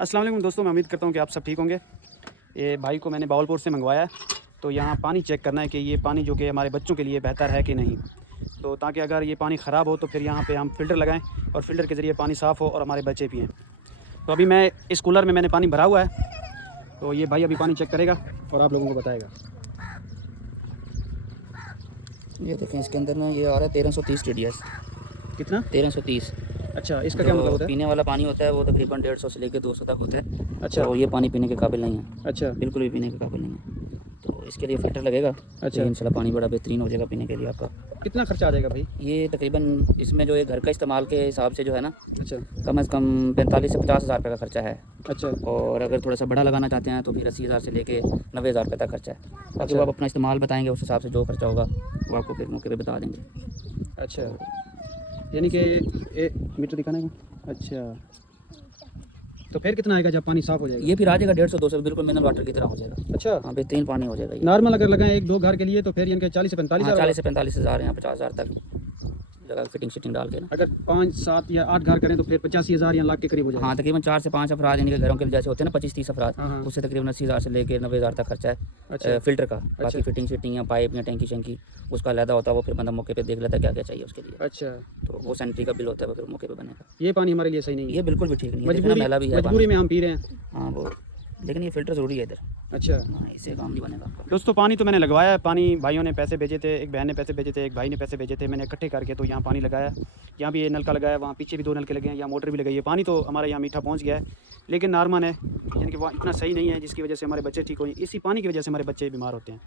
अस्सलाम वालेकुम दोस्तों, मैं उम्मीद करता हूँ कि आप सब ठीक होंगे। ये भाई को मैंने बावलपुर से मंगवाया है, तो यहाँ पानी चेक करना है कि ये पानी जो कि हमारे बच्चों के लिए बेहतर है कि नहीं। तो ताकि अगर ये पानी ख़राब हो तो फिर यहाँ पे हम फ़िल्टर लगाएं और फ़िल्टर के ज़रिए पानी साफ़ हो और हमारे बच्चे पिएँ। तो अभी मैं इस कूलर में मैंने पानी भरा हुआ है, तो ये भाई अभी पानी चेक करेगा और आप लोगों को बताएगा। ये देखें, इसके अंदर ना ये आ रहा है 1330 TDS। कितना? 1330। अच्छा, इसका क्या मतलब होता है? पीने वाला पानी होता है वो तकरीबन 150 से लेकर 200 तक होता है। अच्छा। तो ये पानी पीने के काबिल नहीं है। अच्छा, बिल्कुल भी पीने के काबिल नहीं है, तो इसके लिए फ़िल्टर लगेगा। अच्छा। इंशाल्लाह पानी बड़ा बेहतरीन हो जाएगा पीने के लिए आपका। कितना खर्चा आ जाएगा भाई? ये तकरीबन इसमें जो है घर का इस्तेमाल के हिसाब से जो है ना, अच्छा, कम से कम 45 से 50 हज़ार रुपये का खर्चा है। अच्छा, और अगर थोड़ा सा बड़ा लगाना चाहते हैं तो फिर 80,000 से लेके 90,000 रुपये तक खर्चा है। बाकी वो आप अपना इस्तेमाल बताएंगे, उस हिसाब से जो खर्चा होगा वो आपको फिर मौके पे बता देंगे। अच्छा। यानी कि मीटर दिखाना है। अच्छा, तो फिर कितना आएगा जब पानी साफ़ हो जाएगा? ये फिर आ जाएगा 150-200, बिल्कुल मिनरल वाटर की तरह हो जाएगा। अच्छा, हाँ, बेहतरीन पानी हो जाएगा ये। नॉर्मल अगर लगाएं एक दो घर के लिए तो फिर यानी कि 40 से 45 हाँ, हज़ार। 40 से 45 हज़ार या 50 हज़ार तक जगह फिटिंग शिटिंग डाल के ना। अगर 5, 7 या 8 घर करें तो फिर 85 हज़ार या लाख के करीब हो जाएगा। हाँ, तकरीबन 4 से 5 अफराद यानी कि घरों के जैसे होते हैं ना 25-30 अफराद, हाँ, हाँ। उससे तकरीबन 80,000 से लेके 90,000 तक खर्चा है। अच्छा। फ़िल्टर का। बाकी फिटिंग शिटिंग या पाइप या टैंकी शैंकी उसका अलहदा होता है, वो फिर बंदा मौके पे देख लेता है क्या क्या चाहिए उसके लिए। अच्छा, तो वो सैनिटरी का बिल होता है, वो फिर मौके पे बनेगा। ये पानी हमारे लिए सही नहीं है। ये बिल्कुल भी ठीक नहीं है, देखना मैला भी है मजबूरी पानी। में हम पी रहे हैं। हाँ वो, लेकिन ये फ़िल्टर ज़रूरी है इधर। अच्छा हाँ, इससे काम नहीं बनेगा आपका। दोस्तों, पानी तो मैंने लगवाया है। पानी भाइयों ने पैसे भेजे थे, एक बहन ने पैसे भेजे थे, एक भाई ने पैसे भेजे थे, मैंने इकट्ठे करके तो यहाँ पानी लगाया। यहाँ भी ये नलका लगाया, वहाँ पीछे भी 2 नलके लगे हैं, यहाँ मोटर भी लगाई है। पानी तो हमारे यहाँ मीठा पहुँच गया है, लेकिन नॉर्मल है, यानी कि वहाँ इतना सही नहीं है जिसकी वजह से हमारे बच्चे ठीक हो। इसी पानी की वजह से हमारे बच्चे बीमार होते हैं।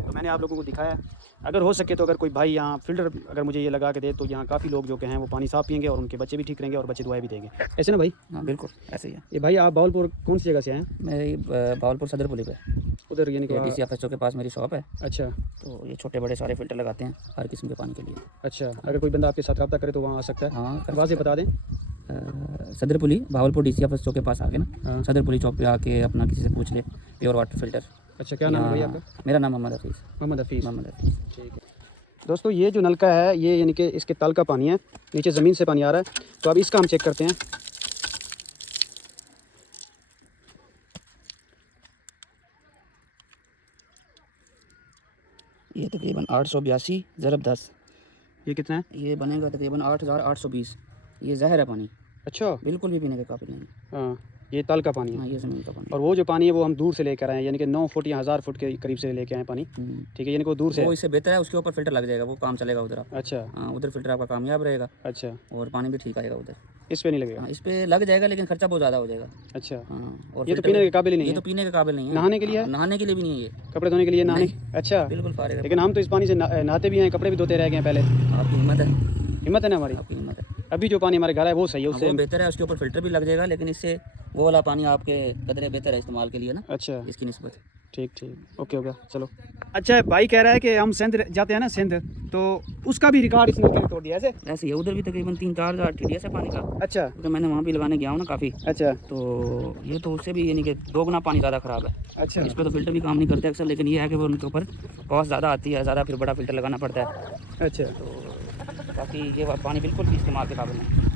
तो मैंने आप लोगों को दिखाया। अगर हो सके तो अगर कोई भाई यहाँ फ़िल्टर अगर मुझे ये लगा के दे तो यहाँ काफ़ी लोग जो कि हैं वो पानी साफ़ पिएंगे और उनके बच्चे भी ठीक रहेंगे और बच्चे दुआएं भी देंगे। ऐसे ना भाई? हाँ बिल्कुल ऐसे ही है। ये भाई आप बावलपुर कौन सी जगह से हैं? मेरी भावलपुर सदर पुली पे उधर यानी कि DC ऑफिस के पास मेरी शॉप है। अच्छा, तो ये छोटे बड़े सारे फ़िल्टर लगाते हैं हर किस्म के पानी के लिए। अच्छा। अगर कोई बंदा आपके साथ रब्ता करे तो वहाँ आ सकता है? हाँ, वहाँ से बता दें। सदर पुली भावलपुर DC ऑफिस चौक के पास आके ना, हाँ। सदर पुली चौक पे आके अपना किसी से पूछ ले, प्योर वाटर फ़िल्टर। अच्छा, क्या नाम है भाई आपका? मेरा नाम मोहम्मद हफीज़। मोहम्मद हफीज़। मोहम्मद हफीज़। ठीक है दोस्तों, ये जो नलका है ये यानी कि इसके तल का पानी है, नीचे ज़मीन से पानी आ रहा है। तो अब इसका हम चेक करते हैं। ये तकरीबन 882 ज़रब 10, ये कितना है? ये बनेगा तकरीबन 8,820। ये ज़हर है पानी, अच्छा, बिल्कुल भी पीने के काबिल नहीं है। हाँ, ये तल का पानी है। हाँ, ये ज़मीन का पानी और वो जो पानी है वो हम दूर से लेकर आए हैं, यानी कि 9 फुट या 1000 फुट के करीब से लेके आए पानी। है। ठीक है, यानी कि वो दूर से। वो इससे बेहतर है, उसके ऊपर फ़िल्टर लग जाएगा, वो काम चलेगा उधर आप। अच्छा, हाँ, उधर फ़िल्टर आपका कामयाब रहेगा अच्छा। और पानी भी ठीक आएगा उधर। इस पे नहीं लगेगा? हाँ, इस पे लग जाएगा लेकिन खर्चा बहुत ज़्यादा हो जाएगा। अच्छा। हाँ, और ये तो filter पीने के काबिल ही नहीं ये है? तो पीने के काबिल नहीं है। नहाने के लिए है? हाँ, नहाने के लिए भी नहीं है ये, कपड़े धोने के लिए, नहाने? अच्छा, बिल्कुल फारिग है। लेकिन हम तो इस पानी से नहाते भी हैं, कपड़े भी धोते रह गए हैं पहले। आपकी हिम्मत है, हिम्मत है ना हमारी? आपकी हिम्मत है। अभी जो पानी हमारे घर है वो सही है हाँ, उससे। वो बेहतर है, उसके ऊपर फ़िल्टर भी लग जाएगा, लेकिन इससे वो वाला पानी आपके कदरे बेहतर है इस्तेमाल के लिए ना, अच्छा, इसकी निस्बत। ठीक ठीक, ओके हो गया, चलो। अच्छा, भाई कह रहा है कि हम सिंध जाते हैं ना, सिंध, तो उसका भी रिकॉर्ड इस नलके ने तोड़ दिया ऐसे? ऐसे ही है, उधर भी तकरीबन 3-4 हज़ार TDS है पानी का। अच्छा, तो मैंने वहाँ भी लगाने गया हूँ ना काफ़ी, अच्छा, तो ये तो उससे भी यानी कि 2 गुना पानी ज़्यादा ख़राब है। अच्छा, इस पर तो फ़िल्टर भी काम नहीं करते अक्सर, लेकिन ये है कि वो उनके ऊपर कॉस्ट ज़्यादा आती है, ज़्यादा फिर बड़ा फ़िल्टर लगाना पड़ता है। अच्छा। तो बाकी ये पानी बिल्कुल भी इस्तेमाल के काबिल नहीं।